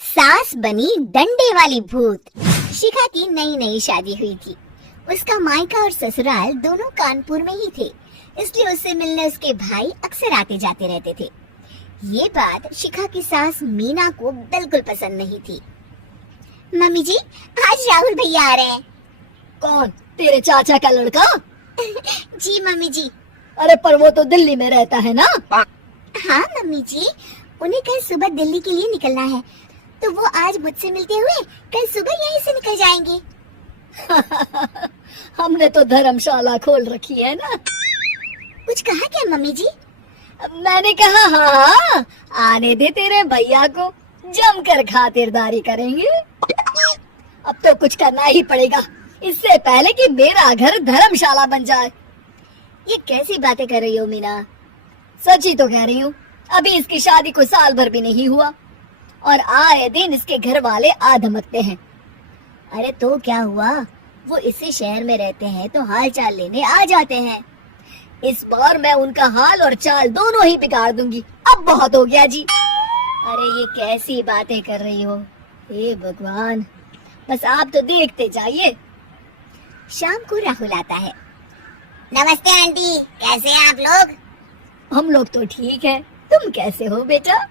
सास बनी डंडे वाली भूत। शिखा की नई नई शादी हुई थी। उसका मायका और ससुराल दोनों कानपुर में ही थे, इसलिए उससे मिलने उसके भाई अक्सर आते जाते रहते थे। ये बात शिखा की सास मीना को बिल्कुल पसंद नहीं थी। मम्मी जी, आज राहुल भैया आ रहे हैं। कौन? तेरे चाचा का लड़का? जी मम्मी जी। अरे पर वो तो दिल्ली में रहता है ना? हाँ मम्मी जी, उन्हें कल सुबह दिल्ली के लिए निकलना है, तो वो आज मुझसे मिलते हुए कल सुबह यहीं से निकल जाएंगे। हमने तो धर्मशाला खोल रखी है ना। कुछ कहा क्या मम्मी जी? मैंने कहा हाँ, आने दे तेरे भैया को, जमकर खातिरदारी करेंगे। अब तो कुछ करना ही पड़ेगा, इससे पहले कि मेरा घर धर्मशाला बन जाए। ये कैसी बातें कर रही हो मीना? सच ही तो कह रही हूँ। अभी इसकी शादी को साल भर भी नहीं हुआ और आए दिन इसके घर वाले आ धमकते हैं। अरे तो क्या हुआ, वो इसी शहर में रहते हैं तो हाल चाल लेने आ जाते हैं। इस बार मैं उनका हाल और चाल दोनों ही बिगाड़ दूंगी। अब बहुत हो गया जी। अरे ये कैसी बातें कर रही हो? हे भगवान, बस आप तो देखते जाइए। शाम को राहुल आता है। नमस्ते आंटी, कैसे हैं आप लोग? हम लोग तो ठीक है, तुम कैसे हो बेटा?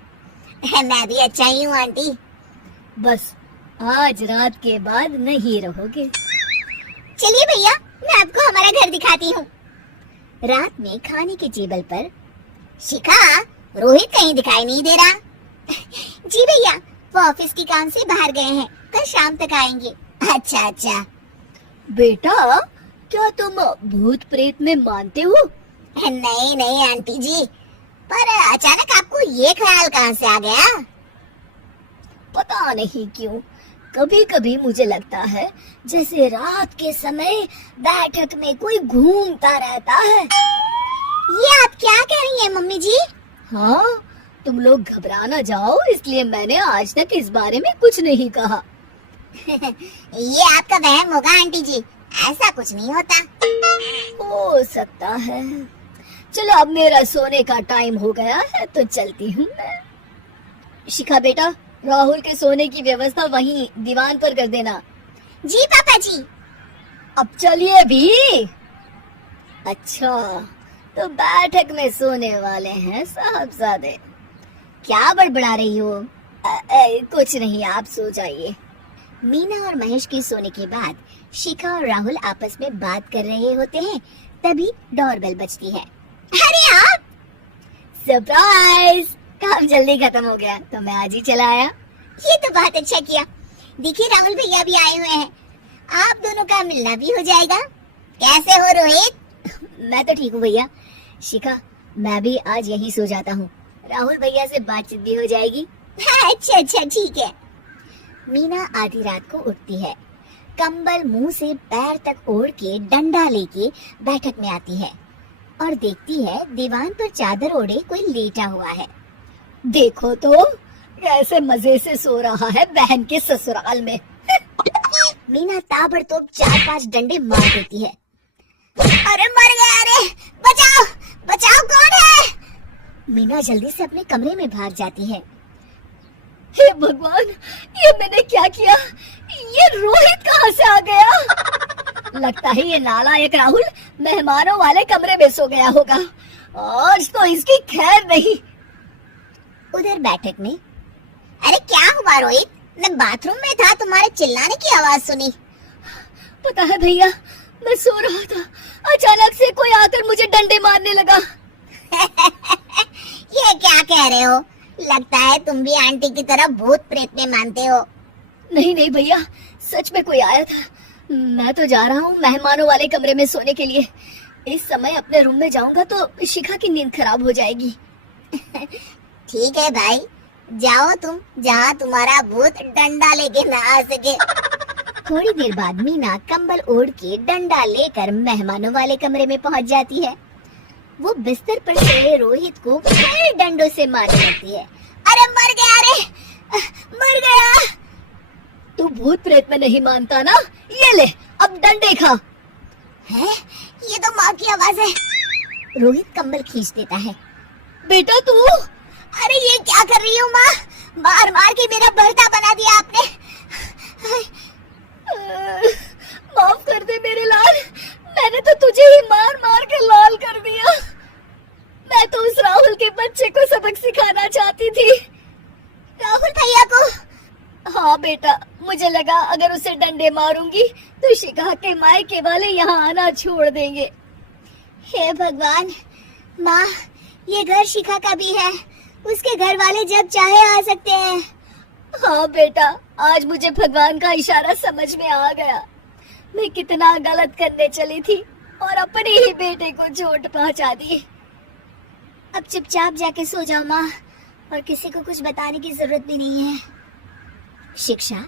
मैं भी अच्छा ही हूँ आंटी। बस आज रात के बाद नहीं रहोगे। चलिए भैया, मैं आपको हमारा घर दिखाती हूँ। रात में खाने के टेबल पर शिखा, रोहित कहीं दिखाई नहीं दे रहा। जी भैया, वो ऑफिस के काम से बाहर गए हैं, कल शाम तक आएंगे। अच्छा अच्छा। बेटा, क्या तुम भूत प्रेत में मानते हो? नहीं नहीं आंटी जी, पर अचानक आपको ये ख्याल कहाँ से आ गया? पता नहीं क्यों, कभी कभी मुझे लगता है जैसे रात के समय बैठक में कोई घूमता रहता है। ये आप क्या कह रही हैं मम्मी जी? हाँ, तुम लोग घबरा ना जाओ, इसलिए मैंने आज तक इस बारे में कुछ नहीं कहा। ये आपका वहम होगा आंटी जी, ऐसा कुछ नहीं होता। हो सकता है। चलो अब मेरा सोने का टाइम हो गया है तो चलती हूँ मैं। शिखा बेटा, राहुल के सोने की व्यवस्था वहीं दीवान पर कर देना। जी पापा जी। अब चलिए भी। अच्छा, तो बैठक में सोने वाले हैं साहबजादे। क्या बड़बड़ा रही हो? कुछ नहीं, आप सो जाइए। मीना और महेश के सोने के बाद शिखा और राहुल आपस में बात कर रहे होते हैं, तभी डोरबेल बजती है। अरे आप! सरप्राइज! काम जल्दी खत्म हो गया तो मैं आज ही चला आया। ये तो बहुत अच्छा किया। देखिए राहुल भैया भी आए हुए हैं, आप दोनों का मिलना भी हो जाएगा। कैसे हो रोहित? मैं तो ठीक हूँ भैया। शिखा, मैं भी आज यहीं सो जाता हूँ, राहुल भैया से बातचीत भी हो जाएगी। अच्छा अच्छा ठीक है। मीना आधी रात को उठती है, कंबल मुंह से पैर तक ओढ़ के डंडा लेके बैठक में आती है और देखती है दीवान पर चादर ओढ़े कोई लेटा हुआ है। देखो तो कैसे मजे से सो रहा है बहन के ससुराल में। मीना ताबड़तोड़ 4-5 डंडे मार देती है। अरे मर गया, अरे बचाओ बचाओ, कौन है? मीना जल्दी से अपने कमरे में भाग जाती है। हे भगवान, ये मैंने क्या किया? ये रोहित कहाँ से आ गया? लगता है ये नालायक राहुल मेहमानों वाले कमरे में सो गया होगा। आज तो इसकी खैर नहीं। उधर बैठक में, अरे क्या हुआ रोहित? मैं बाथरूम में था, तुम्हारे चिल्लाने की आवाज सुनी। पता है भैया, मैं सो रहा था, अचानक से कोई आकर मुझे डंडे मारने लगा। ये क्या कह रहे हो? लगता है तुम भी आंटी की तरह भूत प्रेत में मानते हो। नहीं नहीं भैया, सच में कोई आया था। मैं तो जा रहा हूँ मेहमानों वाले कमरे में सोने के लिए। इस समय अपने रूम में जाऊंगा तो शिखा की नींद खराब हो जाएगी। ठीक है भाई, जाओ तुम, जहाँ तुम्हारा भूत डंडा लेके ना आ सके। थोड़ी देर बाद मीना कंबल ओढ़ के डंडा लेकर मेहमानों वाले कमरे में पहुँच जाती है। वो बिस्तर पर सोए रोहित को फिर डंडों से मारने लगती है। अरे मर गया, अरे मर गया। तू भूत प्रेत में नहीं मानता ना? ये ले, अब डंडे खा। है? ये तो माँ की आवाज है। रोहित कंबल खींच देता है। बेटा तू! अरे ये क्या कर रही हो माँ? मार मार के मेरा बर्ता बना के बच्चे को सबक सिखाना चाहती थी। राहुल भैया को? हाँ बेटा, मुझे लगा अगर उसे डंडे मारूंगी तो शिखा के मायके वाले यहाँ आना छोड़ देंगे। हे भगवान, माँ ये घर शिखा का भी है, उसके घर वाले जब चाहे आ सकते हैं। हाँ बेटा, आज मुझे भगवान का इशारा समझ में आ गया। मैं कितना गलत करने चली थी और अपने ही बेटे को चोट पहुंचा दी। अब चुपचाप जाके सो जाओ माँ, और किसी को कुछ बताने की जरूरत भी नहीं है। शिक्षा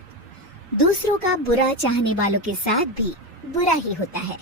दूसरों का बुरा चाहने वालों के साथ भी बुरा ही होता है।